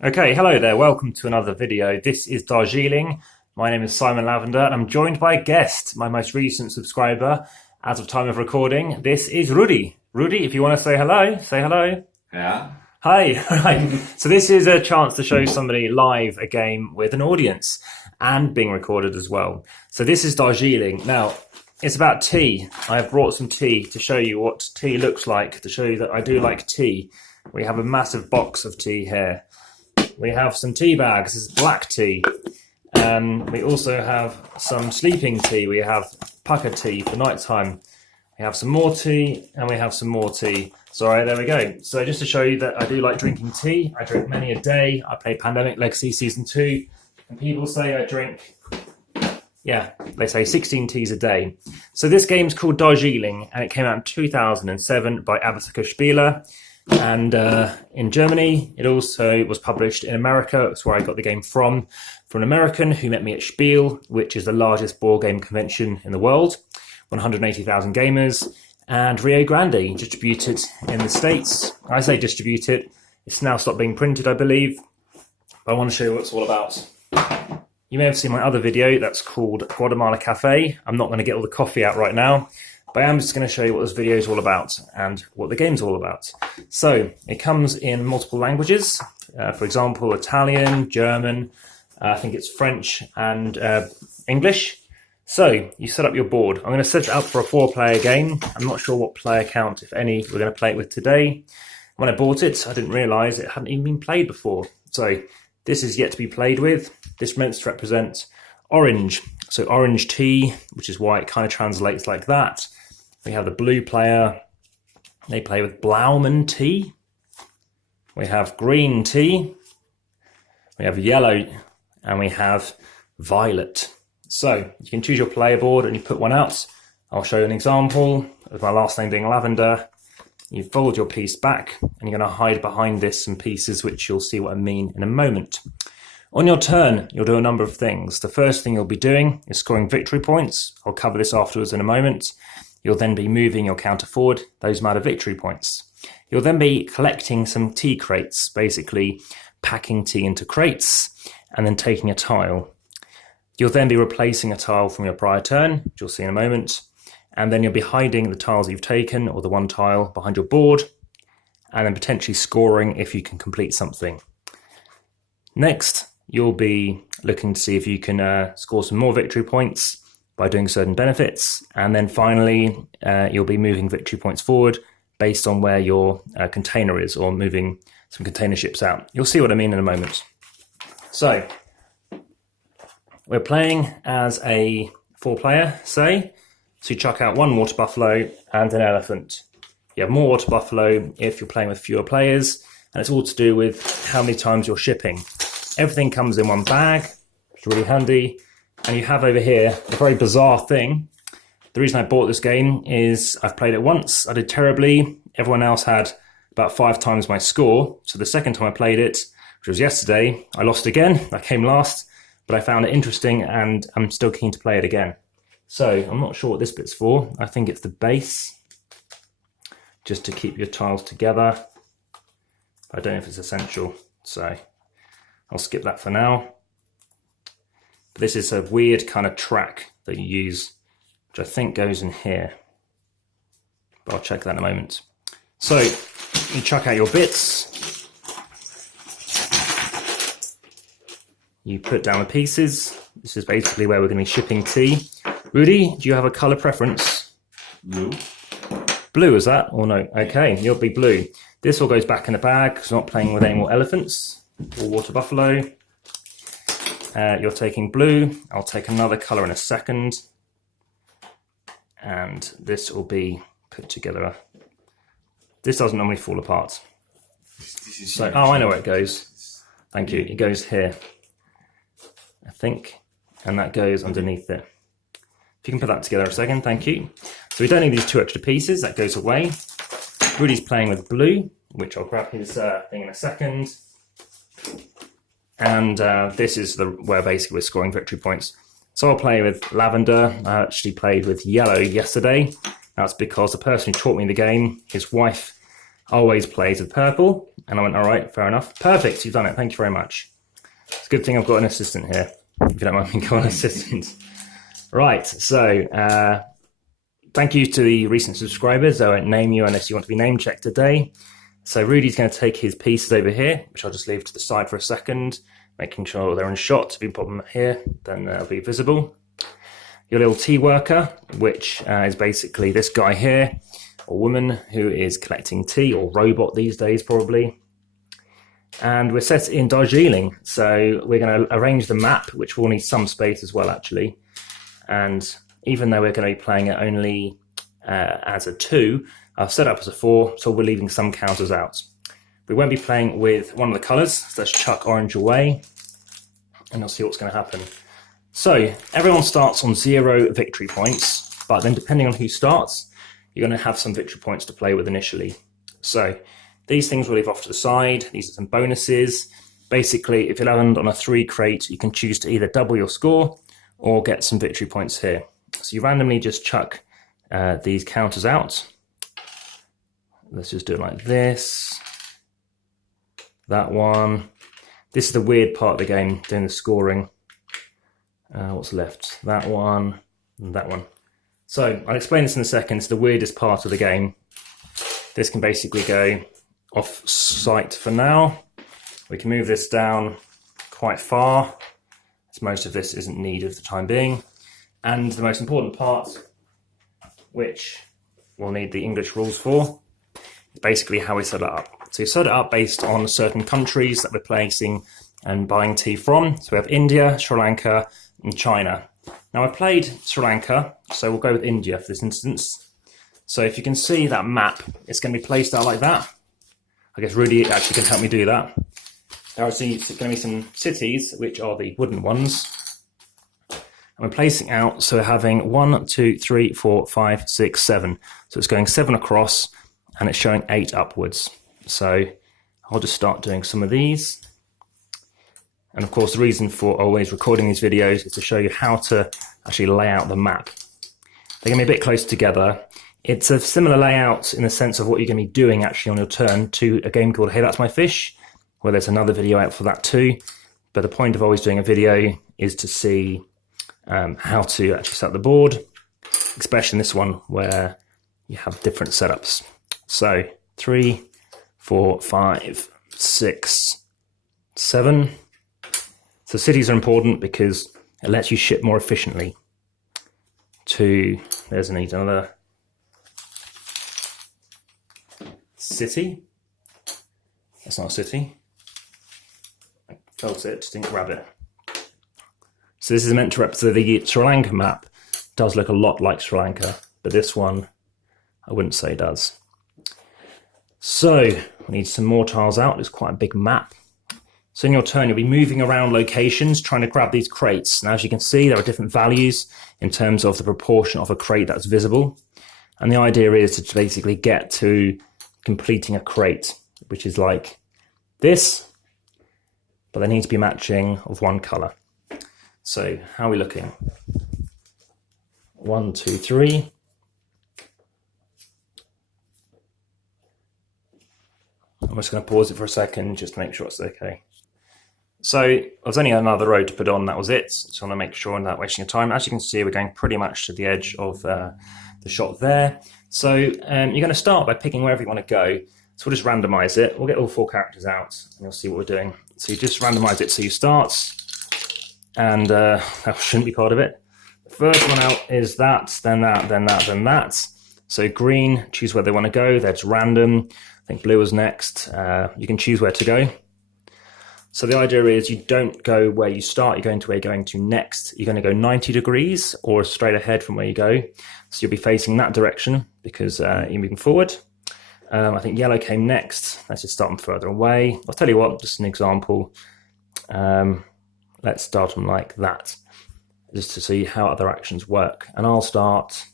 Okay, hello there. Welcome to another video. This is Darjeeling. My name is Simon Lavender, and I'm joined by a guest, my most recent subscriber as of time of recording. This is Rudy. Rudy, if you want to say hello, say hello. Yeah. Hi. Right. So this is a chance to show somebody live a game with an audience and being recorded as well. So this is Darjeeling. Now, it's about tea. I have brought some tea to show you what tea looks like, to show you that I do like tea. We have a massive box of tea here. We have some tea bags. This is black tea. We also have some sleeping tea. We have pucker tea for nighttime. We have some more tea, and we have some more tea. So, all right, there we go. So just to show you that I do like drinking tea. I drink many a day. I play Pandemic Legacy Season 2. And people say I drink, they say 16 teas a day. So this game's called Darjeeling, and it came out in 2007 by Abacus Spieler. And in Germany, it also was published in America. That's where I got the game from an American who met me at Spiel, which is the largest board game convention in the world, 180,000 gamers, and Rio Grande, distributed in the States. I say distributed, it's now stopped being printed, I believe, but I want to show you what it's all about. You may have seen my other video that's called Guatemala Cafe. I'm not going to get all the coffee out right now, but I am just going to show you what this video is all about and what the game's all about. So it comes in multiple languages, for example, Italian, German, I think it's French and English. So you set up your board. I'm going to set it up for a 4-player game. I'm not sure what player count, if any, we're going to play it with today. When I bought it, I didn't realise it hadn't even been played before. So this is yet to be played with. This meant to represent orange. So orange tea, which is why it kind of translates like that. We have the blue player. They play with Blaumann tea. We have green tea. We have yellow, and we have violet. So you can choose your player board and you put one out. I'll show you an example of my last name being Lavender. You fold your piece back, and you're going to hide behind this some pieces, which you'll see what I mean in a moment. On your turn, you'll do a number of things. The first thing you'll be doing is scoring victory points. I'll cover this afterwards in a moment. You'll then be moving your counter forward, those amount of victory points. You'll then be collecting some tea crates, basically packing tea into crates and then taking a tile. You'll then be replacing a tile from your prior turn, which you'll see in a moment, and then you'll be hiding the tiles you've taken or the one tile behind your board, and then potentially scoring if you can complete something. Next, you'll be looking to see if you can score some more victory points by doing certain benefits. And then finally, you'll be moving victory points forward based on where your container is, or moving some container ships out. You'll see what I mean in a moment. So we're playing as a 4-player, say. So you chuck out one water buffalo and an elephant. You have more water buffalo if you're playing with fewer players, and it's all to do with how many times you're shipping. Everything comes in one bag, which is really handy. And you have over here a very bizarre thing. The reason I bought this game is I've played it once. I did terribly. Everyone else had about 5 times my score. So the second time I played it, which was yesterday, I lost again. I came last, but I found it interesting and I'm still keen to play it again. So I'm not sure what this bit's for. I think it's the base, just to keep your tiles together. I don't know if it's essential, so I'll skip that for now. This is a weird kind of track that you use, which I think goes in here, but I'll check that in a moment. So you chuck out your bits, you put down the pieces. This is basically where we're going to be shipping tea. Rudy, do you have a colour preference? Blue. Blue, is that? Or no? Okay, you'll be blue. This all goes back in the bag because we're not playing with any more elephants or water buffalo. You're taking blue. I'll take another colour in a second. And this will be put together. This doesn't normally fall apart. So, oh, I know where it goes. Thank you. It goes here, I think. And that goes underneath it. If you can put that together a second, thank you. So we don't need these 2 extra pieces. That goes away. Rudy's playing with blue, which I'll grab his thing in a second. And this is where basically we're scoring victory points. So I'll play with Lavender. I actually played with yellow yesterday. That's because the person who taught me the game, his wife always plays with purple. And I went, all right, fair enough. Perfect, you've done it. Thank you very much. It's a good thing I've got an assistant here, if you don't mind me calling an assistant. Right, so thank you to the recent subscribers. I won't name you unless you want to be name checked today. So Rudy's going to take his pieces over here, which I'll just leave to the side for a second, making sure they're in shot. If you put them here, then they'll be visible. Your little tea worker, which is basically this guy here, or woman who is collecting tea, or robot these days probably. And we're set in Darjeeling, so we're going to arrange the map, which will need some space as well actually. And even though we're going to be playing it only as a 2, I've set up as a 4, so we're leaving some counters out. We won't be playing with one of the colours, so let's chuck orange away, and you'll see what's going to happen. So, everyone starts on 0 victory points, but then depending on who starts, you're going to have some victory points to play with initially. So, these things we'll leave off to the side. These are some bonuses. Basically, if you land on a 3 crate, you can choose to either double your score or get some victory points here. So you randomly just chuck these counters out. Let's just do it like this. That one. This is the weird part of the game, doing the scoring. What's left? That one and that one. So I'll explain this in a second. It's the weirdest part of the game. This can basically go off site for now. We can move this down quite far, as most of this isn't needed for the time being. And the most important part, which we'll need the English rules for, is basically how we set it up. So we set it up based on certain countries that we're placing and buying tea from. So we have India, Sri Lanka, and China. Now I've played Sri Lanka, so we'll go with India for this instance. So if you can see that map, it's going to be placed out like that. I guess Rudy actually can help me do that. There are going to be some cities, which are the wooden ones. And we're placing out, so we're having 1, 2, 3, 4, 5, 6, 7. So it's going 7 across, and it's showing 8 upwards. So I'll just start doing some of these. And of course, the reason for always recording these videos is to show you how to actually lay out the map. They're going to be a bit close together. It's a similar layout in the sense of what you're going to be doing actually on your turn to a game called Hey That's My Fish, where there's another video out for that too. But the point of always doing a video is to see how to actually set up the board, especially in this one where you have different setups. So 3, 4, 5, 6, 7. So cities are important because it lets you ship more efficiently. 2, there's another city. That's not a city. I felt it, just didn't grab it. So this is meant to represent the Sri Lanka map. It does look a lot like Sri Lanka, but this one I wouldn't say does. So we need some more tiles out. It's quite a big map. So in your turn, you'll be moving around locations, trying to grab these crates. Now, as you can see, there are different values in terms of the proportion of a crate that's visible. And the idea is to basically get to completing a crate, which is like this, but they need to be matching of one color. So how are we looking? 1, 2, 3. I'm just going to pause it for a second just to make sure it's okay. So there's only another row to put on, that was it. So I want to make sure I'm not wasting your time. As you can see, we're going pretty much to the edge of the shot there. So you're going to start by picking wherever you want to go. So we'll just randomize it. We'll get all 4 characters out and you'll see what we're doing. So you just randomize it so you start, and that shouldn't be part of it. The first one out is that, then that, then that, then that. So green, choose where they want to go. That's random. I think blue is next. You can choose where to go. So the idea is you don't go where you start, you're going to where you're going to next. You're going to go 90 degrees or straight ahead from where you go. So you'll be facing that direction because you're moving forward. I think yellow came next. Let's just start them further away. I'll tell you what, just an example. Let's start them like that, just to see how other actions work. And I'll start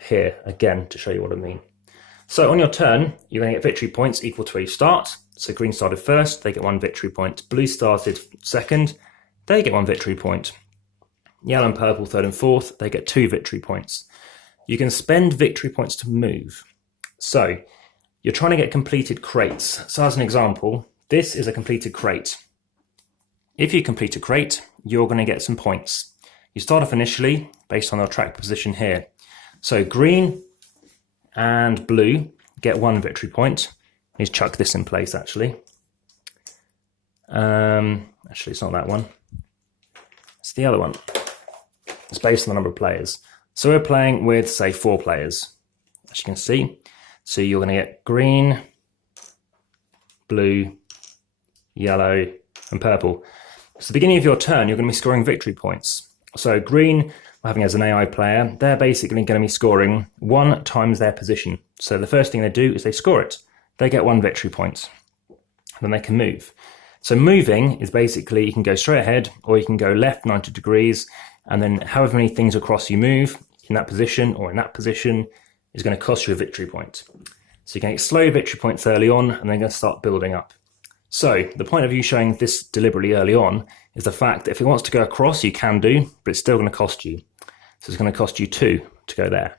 here again to show you what I mean. So on your turn, you're going to get victory points equal to where you start. So green started first, they get 1 victory point. Blue started second, they get 1 victory point. Yellow and purple third and fourth, they get 2 victory points. You can spend victory points to move. So you're trying to get completed crates. So as an example, this is a completed crate. If you complete a crate, you're going to get some points. You start off initially based on your track position here. So green and blue get 1 victory point. Let's chuck this in place actually. Actually, it's not that one. It's the other one. It's based on the number of players. So we're playing with, say, 4 players, as you can see. So you're going to get green, blue, yellow, and purple. So at the beginning of your turn, you're going to be scoring victory points. So green, we're having as an AI player, they're basically going to be scoring 1 times their position. So the first thing they do is they score it. They get 1 victory point. Then they can move. So moving is basically, you can go straight ahead or you can go left 90 degrees, and then however many things across you move in that position or in that position is going to cost you a victory point. So you're going to get slow victory points early on, and then going to start building up. So the point of you showing this deliberately early on is the fact that if it wants to go across, you can do, but it's still going to cost you. So it's going to cost you 2 to go there.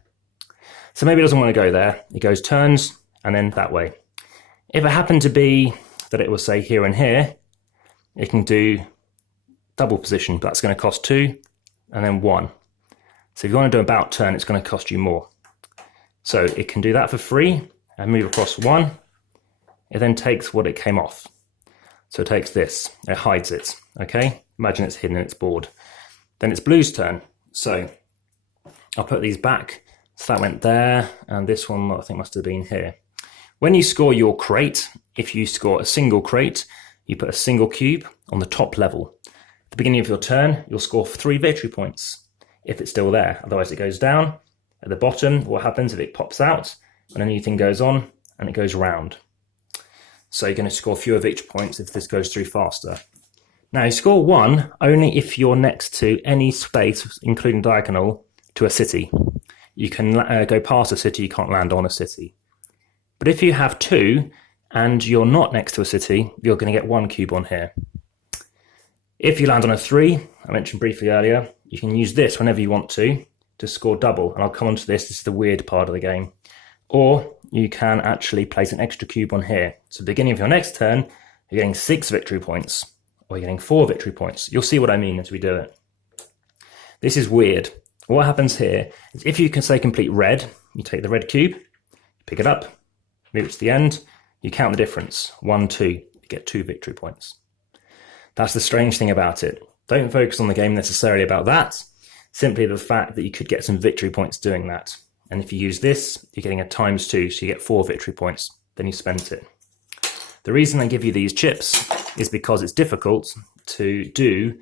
So maybe it doesn't want to go there. It goes turns and then that way. If it happened to be that it will say here and here, it can do double position, but that's going to cost 2 and then 1. So if you want to do about turn, it's going to cost you more. So it can do that for free and move across 1. It then takes what it came off. So it takes this, it hides it, okay? Imagine it's hidden in its board. Then it's blue's turn. So I'll put these back. So that went there, and this one I think must have been here. When you score your crate, if you score a single crate, you put a single cube on the top level. At the beginning of your turn, you'll score 3 victory points, if it's still there. Otherwise it goes down. At the bottom, what happens if it pops out, and a new thing goes on, and it goes round. So you're going to score fewer victory points if this goes through faster. Now you score 1 only if you're next to any space, including diagonal, to a city. You can go past a city, you can't land on a city. But if you have 2 and you're not next to a city, you're going to get 1 cube on here. If you land on a 3, I mentioned briefly earlier, you can use this whenever you want to score double. And I'll come on to this, this is the weird part of the game. Or you can actually place an extra cube on here. So at the beginning of your next turn, you're getting 6 victory points, or you're getting 4 victory points. You'll see what I mean as we do it. This is weird. What happens here is if you can say complete red, you take the red cube, pick it up, move it to the end, you count the difference, 1, 2, you get 2 victory points. That's the strange thing about it. Don't focus on the game necessarily about that, simply the fact that you could get some victory points doing that. And if you use this, you're getting a ×2, so you get 4 victory points. Then you spent it. The reason I give you these chips is because it's difficult to do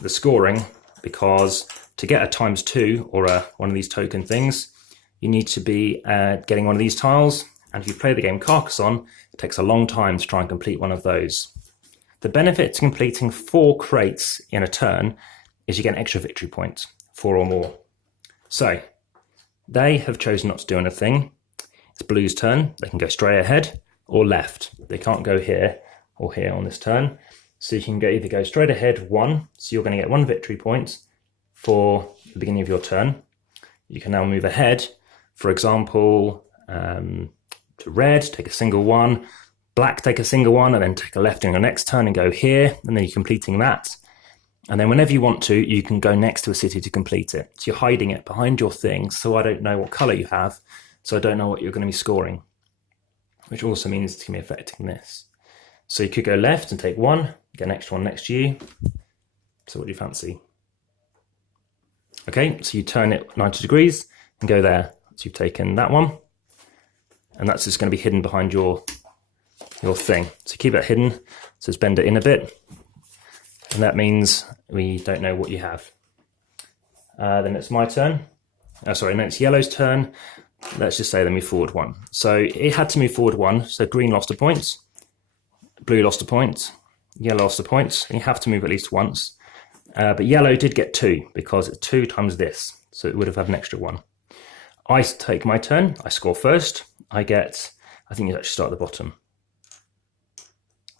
the scoring, because to get a ×2 or one of these token things, you need to be getting one of these tiles. And if you play the game Carcassonne, it takes a long time to try and complete one of those. The benefit to completing 4 crates in a turn is you get an extra victory point, 4 or more. So they have chosen not to do anything. It's blue's turn. They can go straight ahead or left. They can't go here or here on this turn. So you can either go straight ahead 1, so you're going to get 1 victory point for the beginning of your turn. You can now move ahead, for example, to red, take a single 1, black, take a single 1, and then take a left in your next turn and go here, and then you're completing that. And then whenever you want to, you can go next to a city to complete it. So you're hiding it behind your thing, so I don't know what colour you have, so I don't know what you're going to be scoring, which also means it's going to be affecting this. So you could go left and take 1, get an extra one next to you. So what do you fancy? Okay, so you turn it 90 degrees and go there. So you've taken that one, and that's just going to be hidden behind your thing. So keep it hidden, so just bend it in a bit. And that means we don't know what you have. Then it's my turn. Then it's yellow's turn. Let's just say they move forward 1. So it had to move forward 1. So green lost a point, blue lost a point, yellow lost a point. And you have to move at least once. But yellow did get 2 because it's 2 times this. So it would have had an extra 1. I take my turn. I score first. I think you actually start at the bottom.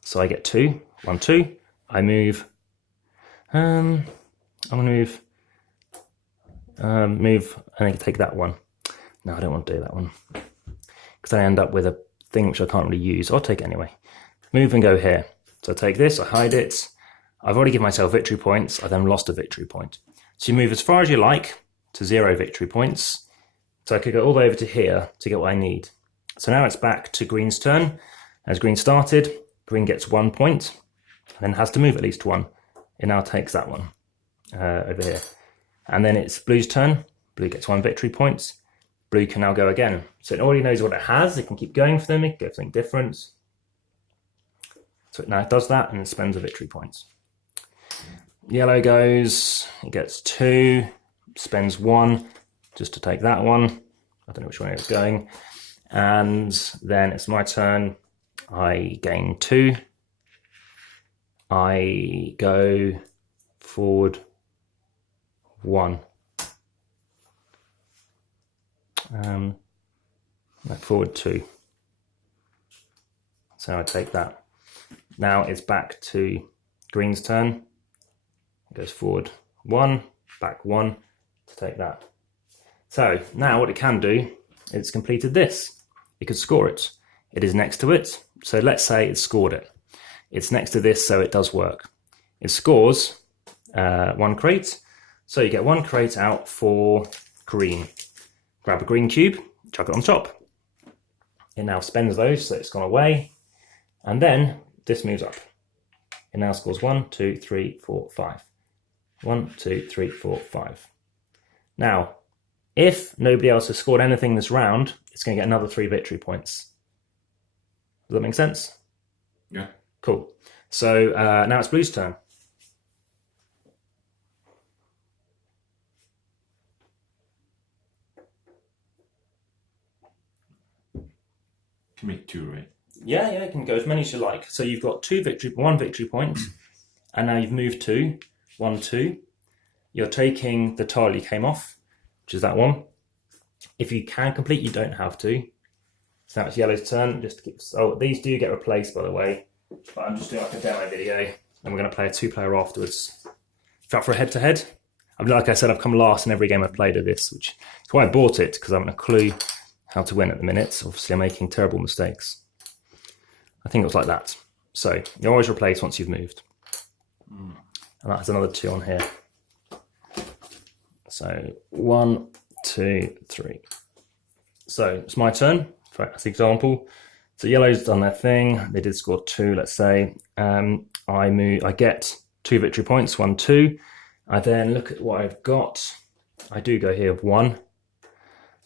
So I get 2, 1, 2. I move. I'm going to move and take that one. No, I don't want to do that one, because I end up with a thing which I can't really use. I'll take it anyway. Move and go here. So I take this, I hide it. I've already given myself victory points. I then lost a victory point. So you move as far as you like to 0 victory points. So I could go all the way over to here to get what I need. So now it's back to green's turn. As green started, green gets 1 point, and then has to move at least 1. It now takes that one over here. And then it's blue's turn. Blue gets 1 victory point. Blue can now go again. So it already knows what it has. It can keep going for them. It can go for something different. So it now does that and spends a victory point. Yellow goes, it gets 2, spends 1 just to take that one. I don't know which way it's going. And then it's my turn. I gain 2. I go forward 1. Forward 2. So I take that. Now it's back to green's turn. It goes forward 1, back 1 to take that. So now what it can do, it's completed this. It could score it. It is next to it. So let's say it scored it. It's next to this, so it does work. It scores 1 crate. So you get 1 crate out for green. Grab a green cube, chuck it on top. It now spends those, so it's gone away. And then this moves up. It now scores 1, 2, 3, 4, 5. 1, 2, 3, 4, 5. Now, if nobody else has scored anything this round, it's going to get another 3 victory points. Does that make sense? Yeah. Cool. So now it's blue's turn. Can make 2, right? Yeah, you can go as many as you like. So you've got 1 victory point, and now you've moved 2, 1, 2. You're taking the tile you came off, which is that one. If you can complete, you don't have to. So now it's yellow's turn. Just to keep, these do get replaced, by the way. But I'm just doing like a demo video, and we're going to play a 2-player afterwards. Out for a head-to-head. Like I said, I've come last in every game I've played of this, which is why I bought it, because I haven't a clue how to win at the minute. Obviously, I'm making terrible mistakes. I think it was like that. So you always replace once you've moved. And that's another 2 on here. So 1, 2, 3. So it's my turn, for as example. So yellow's done their thing. They did score 2, let's say. I get 2 victory points, 1, 2. I then look at what I've got. I do go here with 1.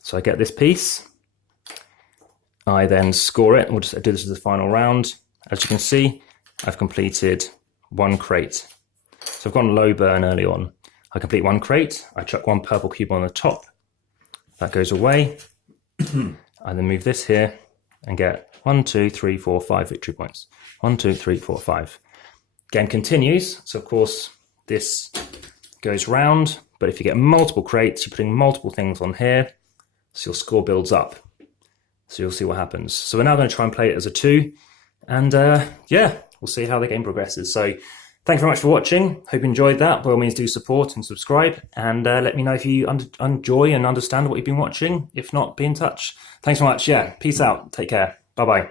So I get this piece. I then score it. We'll just do this as the final round. As you can see, I've completed 1 crate. So I've gone low burn early on. I complete 1 crate. I chuck 1 purple cube on the top. That goes away. I then move this here and get 1, 2, 3, 4, 5 victory points. 1, 2, 3, 4, 5. Game continues. So of course this goes round, but if you get multiple crates, you're putting multiple things on here. So your score builds up. So you'll see what happens. So we're now going to try and play it as a 2. And yeah, we'll see how the game progresses. So thanks very much for watching. Hope you enjoyed that. By all means, do support and subscribe. And let me know if you enjoy and understand what you've been watching. If not, be in touch. Thanks so much. Yeah, peace out. Take care. Bye-bye.